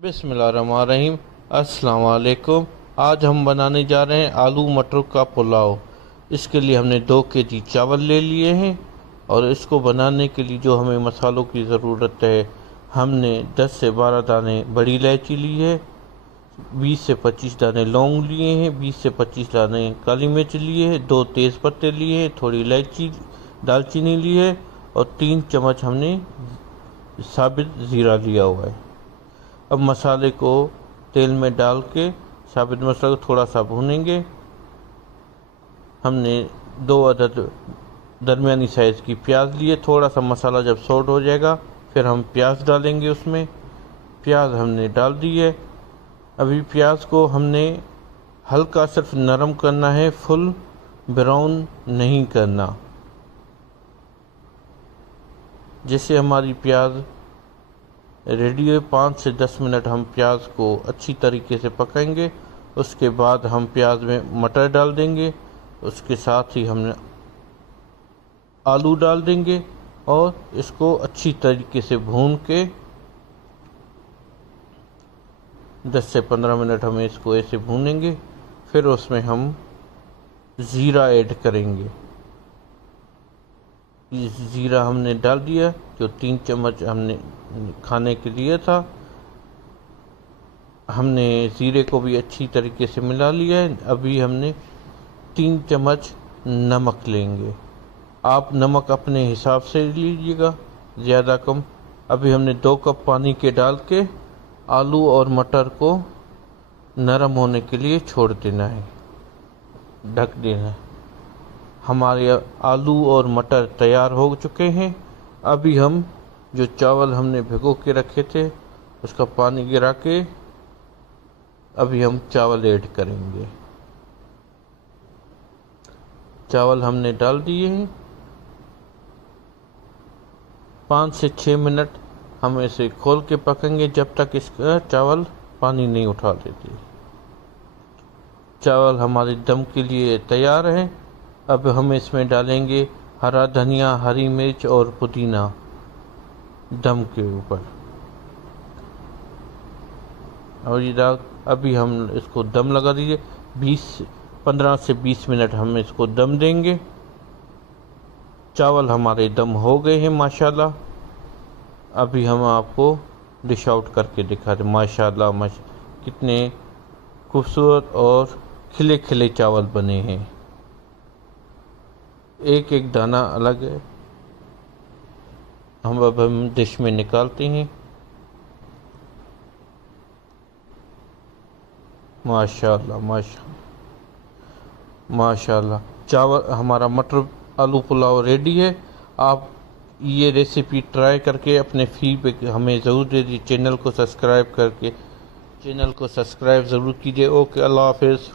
बिस्मिल्लाहिर्रहमानिर्रहीम। अस्सलाम वालेकुम। आज हम बनाने जा रहे हैं आलू मटर का पुलाव। इसके लिए हमने 2 kg चावल ले लिए हैं और इसको बनाने के लिए जो हमें मसालों की ज़रूरत है, हमने 10 से 12 दाने बड़ी इलायची ली है, 20 से 25 दाने लौंग लिए हैं, 20 से 25 दाने काली मिर्च लिए हैं, 2 तेज़ पत्ते लिए हैं, थोड़ी इलायची दालचीनी ली है और 3 चम्मच हमने साबित ज़ीरा लिया हुआ है। अब मसाले को तेल में डाल के साबित मसाला को थोड़ा सा भूनेंगे। हमने 2 अदद दरमियानी साइज़ की प्याज लिए। थोड़ा सा मसाला जब सॉट हो जाएगा फिर हम प्याज डालेंगे उसमें। प्याज हमने डाल दी है। अभी प्याज को हमने हल्का सिर्फ नरम करना है, फुल ब्राउन नहीं करना। जिससे हमारी प्याज रेडी है। 5 से 10 मिनट हम प्याज को अच्छी तरीके से पकाएंगे। उसके बाद हम प्याज में मटर डाल देंगे, उसके साथ ही हमने आलू डाल देंगे और इसको अच्छी तरीके से भून के 10 से 15 मिनट हमें इसको ऐसे भूनेंगे। फिर उसमें हम ज़ीरा ऐड करेंगे। ज़ीरा हमने डाल दिया, जो 3 चम्मच हमने खाने के लिए था। हमने ज़ीरे को भी अच्छी तरीके से मिला लिया है। अभी हमने 3 चम्मच नमक लेंगे। आप नमक अपने हिसाब से लीजिएगा, ज़्यादा कम। अभी हमने 2 कप पानी के डाल के आलू और मटर को नरम होने के लिए छोड़ देना है, ढक देना है। हमारे आलू और मटर तैयार हो चुके हैं। अभी हम जो चावल हमने भिगो के रखे थे उसका पानी गिरा के अभी हम चावल ऐड करेंगे। चावल हमने डाल दिए हैं। 5 से 6 मिनट हम इसे खोल के पकेंगे जब तक इसका चावल पानी नहीं उठा देते। चावल हमारे दम के लिए तैयार है। अब हम इसमें डालेंगे हरा धनिया, हरी मिर्च और पुदीना दम के ऊपर। और ये अभी हम इसको दम लगा दीजिए। 15 से 20 मिनट हम इसको दम देंगे। चावल हमारे दम हो गए हैं माशाल्लाह। अभी हम आपको डिश आउट करके दिखा दें। माशाल्लाह कितने खूबसूरत और खिले खिले चावल बने हैं। एक एक दाना अलग है। हम डिश में निकालते हैं। माशाल्लाह माशाल्लाह। चावल हमारा मटर आलू पुलाव रेडी है। आप ये रेसिपी ट्राई करके अपने फीडबैक हमें ज़रूर दे दीजिए। चैनल को सब्सक्राइब ज़रूर कीजिए। ओके, अल्लाह हाफिज़।